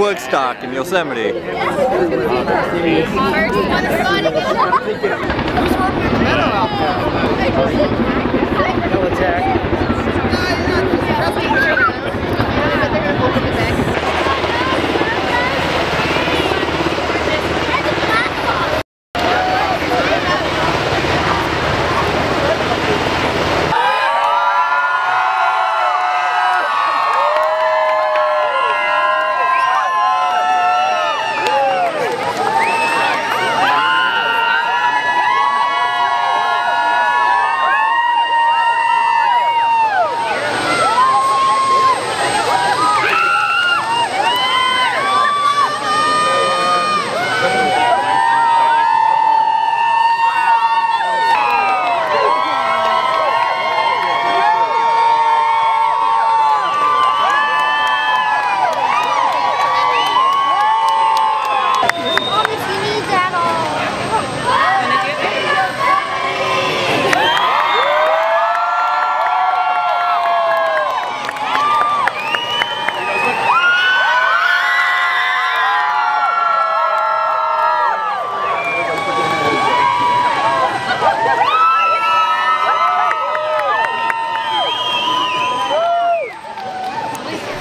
Woodstock in Yosemite.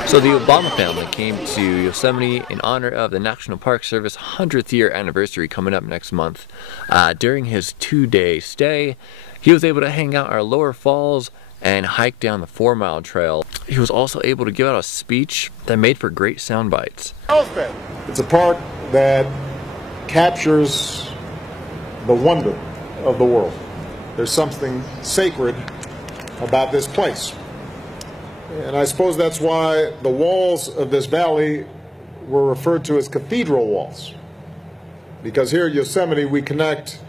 So the Obama family came to Yosemite in honor of the National Park Service 100th year anniversary coming up next month. During his 2-day stay, he was able to hang out our lower falls and hike down the 4-mile trail. He was also able to give out a speech that made for great sound bites. It's a park that captures the wonder of the world. There's something sacred about this place. And I suppose that's why the walls of this valley were referred to as cathedral walls. Because here at Yosemite we connect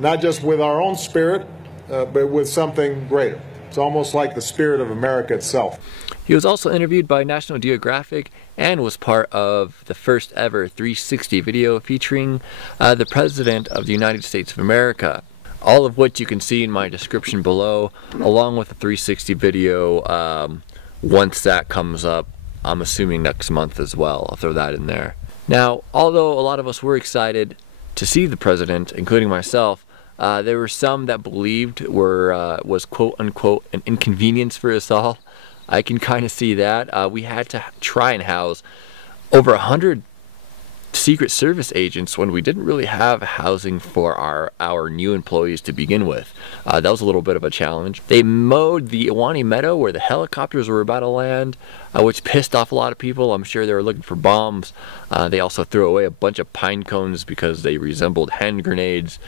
not just with our own spirit, but with something greater. It's almost like the spirit of America itself. He was also interviewed by National Geographic and was part of the first ever 360 video featuring the President of the United States of America. All of which you can see in my description below, along with the 360 video once that comes up, I'm assuming next month as well. I'll throw that in there. Now, although a lot of us were excited to see the president, including myself, there were some that believed was quote unquote an inconvenience for us all. I can kind of see that. We had to try and house over 100 Secret Service agents when we didn't really have housing for our new employees to begin with. That was a little bit of a challenge. They mowed the Iwani Meadow where the helicopters were about to land, which pissed off a lot of people. I'm sure they were looking for bombs. They also threw away a bunch of pine cones because they resembled hand grenades.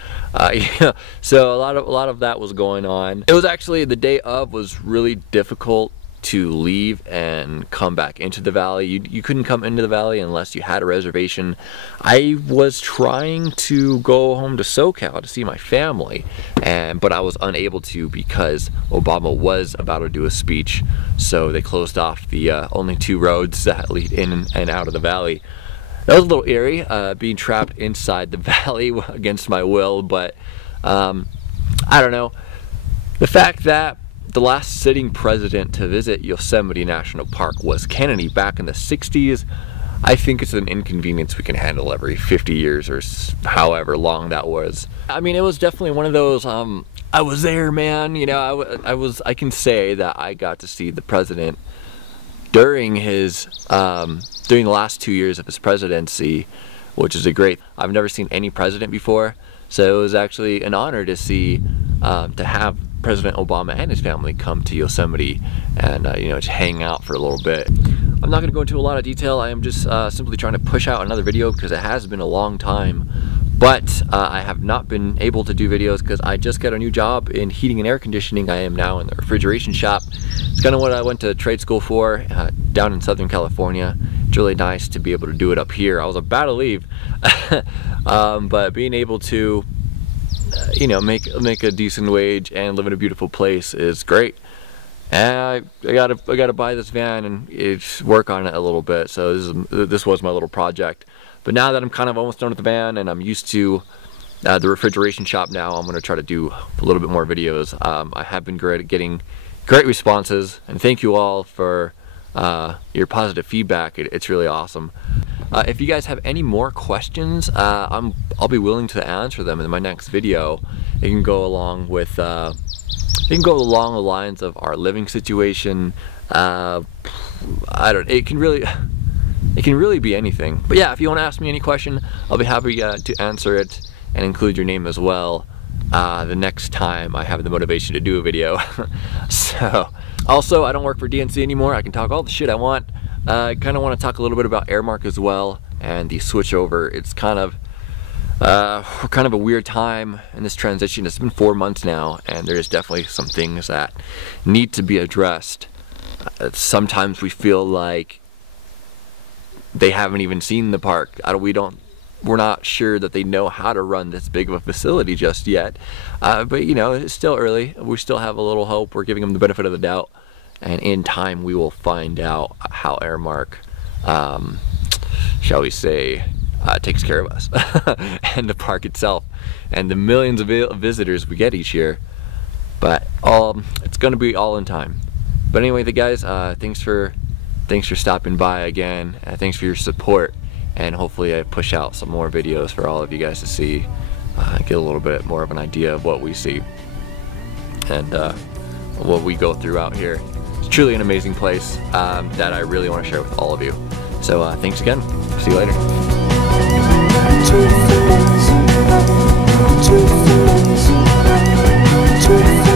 So a lot of that was going on. It was actually, the day of was really difficult to leave and come back into the valley. You couldn't come into the valley unless you had a reservation. I was trying to go home to SoCal to see my family, but I was unable to because Obama was about to do a speech, so they closed off the only 2 roads that lead in and out of the valley. That was a little eerie, being trapped inside the valley against my will, but I don't know. The fact that the last sitting president to visit Yosemite National Park was Kennedy back in the 60s. I think it's an inconvenience we can handle every 50 years or however long that was. I mean, it was definitely one of those, I was there, man. You know, I can say that I got to see the president during his, during the last 2 years of his presidency, which is I've never seen any president before. So it was actually an honor to see, to have President Obama and his family come to Yosemite and you know, just hang out for a little bit. I'm not going to go into a lot of detail. I am just simply trying to push out another video because it has been a long time. But I have not been able to do videos because I just got a new job in heating and air conditioning. I am now in the refrigeration shop. It's kind of what I went to trade school for down in Southern California. It's really nice to be able to do it up here. I was about to leave, but being able to you know, make a decent wage and live in a beautiful place is great. And I gotta buy this van and work on it a little bit. So this was my little project. But now that I'm kind of almost done with the van and I'm used to the refrigeration shop now, I'm gonna try to do a little bit more videos. I have been great at getting great responses, and thank you all for your positive feedback. It's really awesome. If you guys have any more questions, I'll be willing to answer them in my next video. It can go along with it can go along the lines of our living situation. It can really be anything. But yeah, if you want to ask me any question, I'll be happy to answer it and include your name as well the next time I have the motivation to do a video. So, also, I don't work for DNC anymore. I can talk all the shit I want. I kind of want to talk a little bit about Airmark as well and the switchover. It's kind of a weird time in this transition. It's been 4 months now, and there's definitely some things that need to be addressed. Sometimes we feel like they haven't even seen the park. We're not sure that they know how to run this big of a facility just yet. But you know, it's still early. We still have a little hope. We're giving them the benefit of the doubt, and in time we will find out how Airmark, shall we say, takes care of us and the park itself and the millions of visitors we get each year. But it's going to be all in time. But anyway, guys, thanks for stopping by again. Thanks for your support, and hopefully I push out some more videos for all of you guys to see, get a little bit more of an idea of what we see and what we go through out here. It's truly an amazing place that I really want to share with all of you. So thanks again. See you later. Truth.